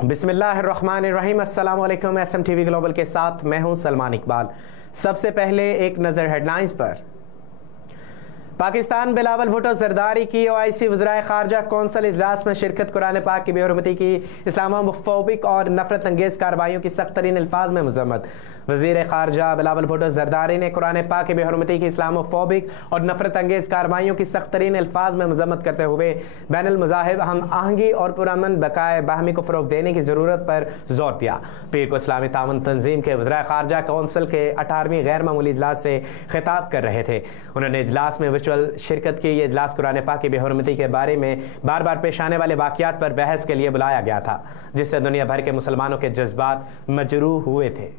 बिस्मिल्लाहिर्रहमानिर्रहीम। अस्सलाम वालेकुम। SMTV ग्लोबल के साथ मैं हूं सलमान इकबाल। सबसे पहले एक नज़र हेडलाइंस पर। पाकिस्तान बिलावल भुट्टो जरदारी की OIC वज़राए ख़ारजा कौंसल इजलास में शिरकत। कुरान पाक की बेहरमती की इस्लामोफोबिक और नफरत अंगेज़ कार्रवाइयों की सख्त तरीन अल्फाज में मज़म्मत। वज़ीर ख़ारजा बिलावल भुट्टो जरदारी ने कुरान पाक की बेहरमती की इस्लामोफोबिक और नफरत अंगेज़ कार्रवाइयों की सख्त तरीन अल्फाज में मज़म्मत करते हुए बैनुल मज़ाहिब हम आहंगी और पुरअमन बकाए बाहमी को फ़रोग़ देने की ज़रूरत पर जोर दिया। पीर को इस्लामी ताउन तंजीम के वज़राए ख़ारजा कौंसल के 18वीं गैर मामूली इजलास से खिताब कर रहे थे। उन्होंने इजलास में शिरकत की। ये इजलास कुरान पाक की बेहरमती के बारे में बार बार पेश आने वाले वाक़यात पर बहस के लिए बुलाया गया था, जिससे दुनिया भर के मुसलमानों के जज्बात मजरूह हुए थे।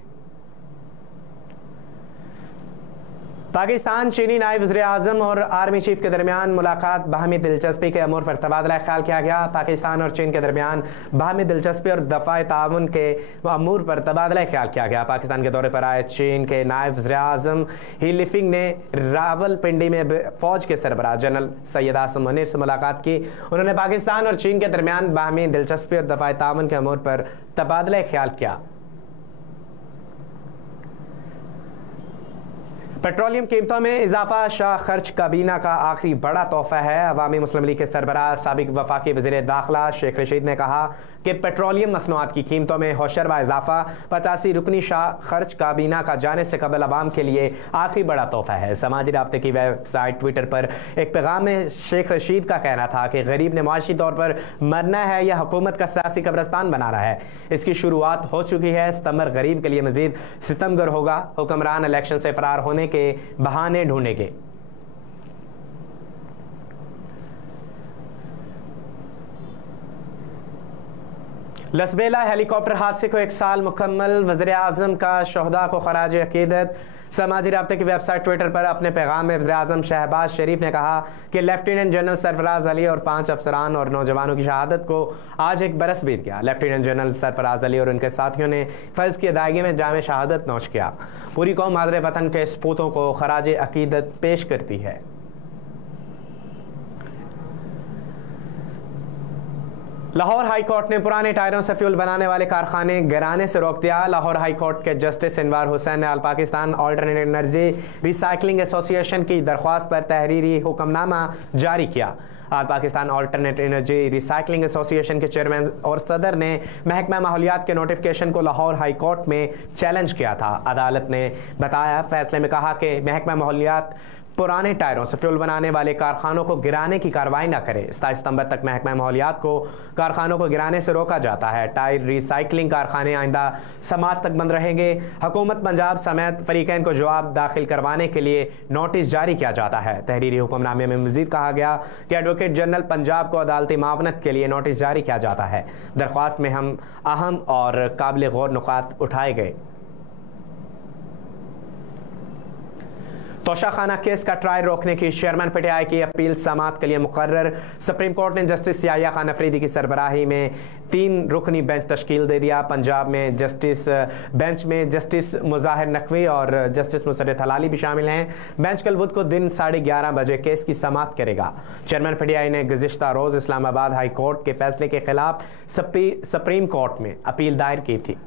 पाकिस्तान चीनी नायब वज़ीर आज़म और आर्मी चीफ के दरमियान मुलाकात। बाहमी दिलचस्पी के अमूर पर तबादला ख्याल किया गया। पाकिस्तान और चीन के दरमियान बाहमी दिलचस्पी और दफ़ाए ताउन के अमूर पर तबादला ख्याल किया गया। पाकिस्तान के दौरे पर आए चीन के नायब वज़ीर आज़म ही लिफिंग ने रावलपिंडी में फ़ौज के सरबराह जनरल सैयद आसिम मुनीर से मुलाकात की। उन्होंने पाकिस्तान और चीन के दरमियान बाहमी दिलचस्पी और दफ़ाए ताउन के अमूर पर तबादला ख्याल किया। पेट्रोलियम कीमतों में इजाफा शाह खर्च काबीना का आखिरी बड़ा तोहफा है। अवामी मुस्लिम लीग के सरबराह साबिक वफाकी वज़ीर दाखिला शेख रशीद ने कहा कि पेट्रोलियम मसनूआत की कीमतों में होशरबा इजाफा 85 रुकनी शाह खर्च काबीना का जाने से कबल अवाम के लिए आखिरी बड़ा तोहफा है। समाजी राब्ते की वेबसाइट ट्विटर पर एक पैगाम में शेख रशीद का कहना था कि गरीब ने मुआशी तौर पर मरना है या हुकूमत का सियासी कब्रस्तान बनाना है। इसकी शुरुआत हो चुकी है। सितंबर गरीब के लिए मजीद सितमगर होगा। हुक्मरान इलेक्शन से फरार होने के बहाने ढूंढेंगे। लसबेला हेलीकॉप्टर हादसे को 1 साल मुकम्मल। वज़ीर आज़म का शहदा को खराज अकीदत। समाजी राब्ते की वेबसाइट ट्विटर पर अपने पैगाम में वज़ीर आज़म शहबाज शरीफ ने कहा कि लेफ्टिनेंट जनरल सरफराज अली और 5 अफसरान और नौजवानों की शहादत को आज 1 बरस बीत गया। लेफ्टिनेंट जनरल सरफराज अली और उनके साथियों ने फ़र्ज़ की अदायगी में जाम शहादत नोश किया। पूरी कौम मादरे वतन के सपूतों को खराज अकीदत पेश करती है। लाहौर हाई कोर्ट ने पुराने टायरों से फ्यूल बनाने वाले कारखाने गिराने से रोक दिया। लाहौर हाई कोर्ट के जस्टिस इनवार हुसैन ने all Pakistan alternate energy recycling association की दरख्वास्त पर तहरीरी हुक्मनामा जारी किया। All Pakistan alternate energy recycling association के चेयरमैन और सदर ने महकमा माहौलियात के नोटिफिकेशन को लाहौर हाई कोर्ट में चैलेंज किया था। अदालत ने बताया फैसले में कहा कि महकमा माहौलियात पुराने टायरों से फ्यूल बनाने वाले कारखानों को गिराने की कार्रवाई न करे। 27 सितंबर तक महकमा माहौलियात को कारखानों को गिराने से रोका जाता है। टायर रिसाइकलिंग कारखाने आइंदा समात तक बंद रहेंगे। हुकूमत पंजाब समेत फरीकैन को जवाब दाखिल करवाने के लिए नोटिस जारी किया जाता है। तहरीरी हुक्मनामे में मजीद कहा गया कि एडवोकेट जनरल पंजाब को अदालती मावनत के लिए नोटिस जारी किया जाता है। दरख्वास्त में हम अहम और काबिल गौर नुकात उठाए गए। तोशाखाना केस का ट्रायल रोकने की चेयरमैन PTI की अपील समात के लिए मुकर्रर। सुप्रीम कोर्ट ने जस्टिस याहिया खान अफरीदी की सरबराही में 3 रुकनी बेंच तश्कील दे दिया। पंजाब में जस्टिस बेंच में जस्टिस मुजाहिर नकवी और जस्टिस मुसर्रत हलाली भी शामिल हैं। बेंच कल बुध को दिन 11:30 बजे केस की समात करेगा। चेयरमैन PTI ने गुज़िश्ता रोज़ इस्लामाबाद हाई कोर्ट के फैसले के खिलाफ सुप्रीम कोर्ट में अपील दायर की थी।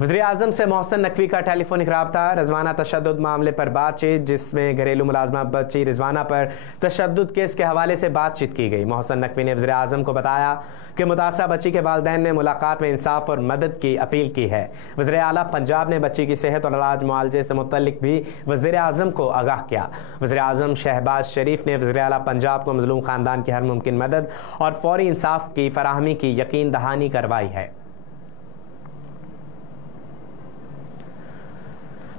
वज़ीर आज़म से मोहसिन नकवी का टेलीफोनिक राब्ता। रिजवाना तशद्दुद मामले पर बातचीत, जिसमें घरेलू मुलाजमा बच्ची रिजवाना पर तशद्दुद केस के हवाले से बातचीत की गई। मोहसिन नकवी ने वज़ीर आज़म को बताया कि मुतासरा बच्ची के वालिदैन ने मुलाकात में इंसाफ और मदद की अपील की है। वज़ीर आला पंजाब ने बच्ची की सेहत और इलाज मुआलजे से मुतल्लिक भी वज़ीर आज़म को आगाह किया। वज़ीर आज़म शहबाज शरीफ ने वज़ीर आला पंजाब को मज़लूम ख़ानदान की हर मुमकिन मदद और फौरी इंसाफ की फराहमी की यकीन दहानी करवाई है।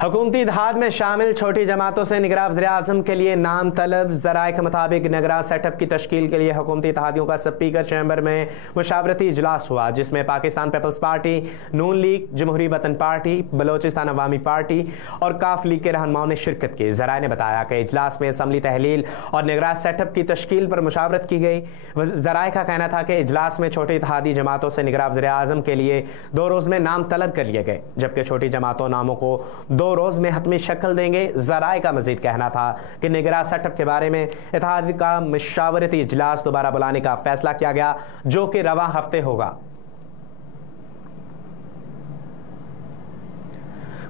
हुकूमती इत्तेहाद में शामिल छोटी जमातों से निगरां वज़ीर आज़म के लिए नाम तलब। ज़राए के मुताबिक निगरां सेटअप की तश्कील के लिए हुकूमती इत्तेहादियों का स्पीकर चैम्बर में मुशावरती इजलास हुआ, जिसमें पाकिस्तान पीपल्स पार्टी, नून लीग, जमहूरी वतन पार्टी, बलोचिस्तान अवामी पार्टी और काफ लीग के रहनुमाओं ने शिरकत की। ज़राए ने बताया कि इजलास में असम्बली तहलील और निगरां सेटअप की तश्कील पर मुशावरत की गई। ज़राए का कहना था कि इजलास में छोटी इत्तेहादी जमातों से निगरां वज़ीर आज़म के लिए 2 रोज़ में नाम तलब कर लिए गए, जबकि छोटी जमातों नामों को 2 2 रोज़ में हतमी शक्ल देंगे। ज़राए का मजीद कहना था कि निगरान सेटअप के बारे में इत्तेहाद का मशावरती इजलास दोबारा बुलाने का फैसला किया गया, जो कि रवां हफ्ते होगा।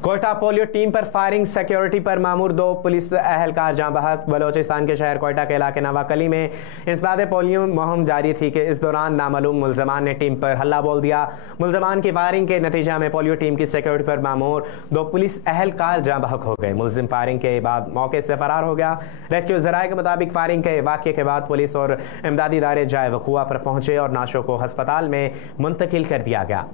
कोयटा पोलियो टीम पर फायरिंग, सिक्योरिटी पर मामूर 2 पुलिस अहलकार जाँ बहक। बलोचिस्तान के शहर कोयटा के इलाके नवाकली में इंसदाद पोलियो मुहिम जारी थी कि इस दौरान नामालूम मुलजमान ने टीम पर हल्ला बोल दिया। मुलजमान की फायरिंग के नतीजा में पोलियो टीम की सिक्योरिटी पर मामूर 2 पुलिस अहलकार जाँ बहक हो गए। मुलजिम फायरिंग के बाद मौके से फरार हो गया। रेस्क्यू ज़राए के मुताबिक फायरिंग के वाक़े के बाद पुलिस और इमदादी इदारे जाए वक़ुआ पर पहुँचे और नाशों को हस्पताल में मुंतकिल कर दिया गया।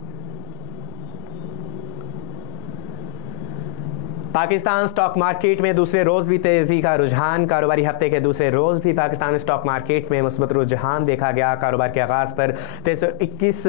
पाकिस्तान स्टॉक मार्केट में दूसरे रोज़ भी तेज़ी का रुझान। कारोबारी हफ्ते के दूसरे रोज़ भी पाकिस्तान स्टॉक मार्केट में मुस्बत रुझान देखा गया। कारोबार के आगाज़ पर 321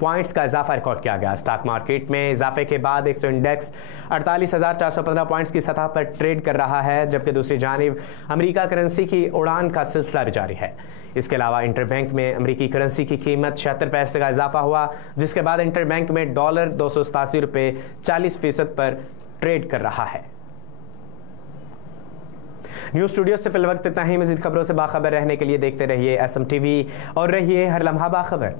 पॉइंट्स का इजाफा रिकॉर्ड किया गया। स्टॉक मार्केट में इजाफे के बाद एक इंडेक्स 48,415 पॉइंट्स की सतह पर ट्रेड कर रहा है, जबकि दूसरी जानिब अमरीका करेंसी की उड़ान का सिलसिला जारी है। इसके अलावा इंटरबैंक में अमरीकी करेंसी की कीमत 76 पैसे का इजाफा हुआ, जिसके बाद इंटरबैंक में डॉलर 287 रुपये 40% पर ट्रेड कर रहा है। न्यूज़ स्टूडियो से फिल वक्त इतना ही। मज़ीद खबरों से बाखबर रहने के लिए देखते रहिए SM TV और रहिए हर लम्हा बाखबर।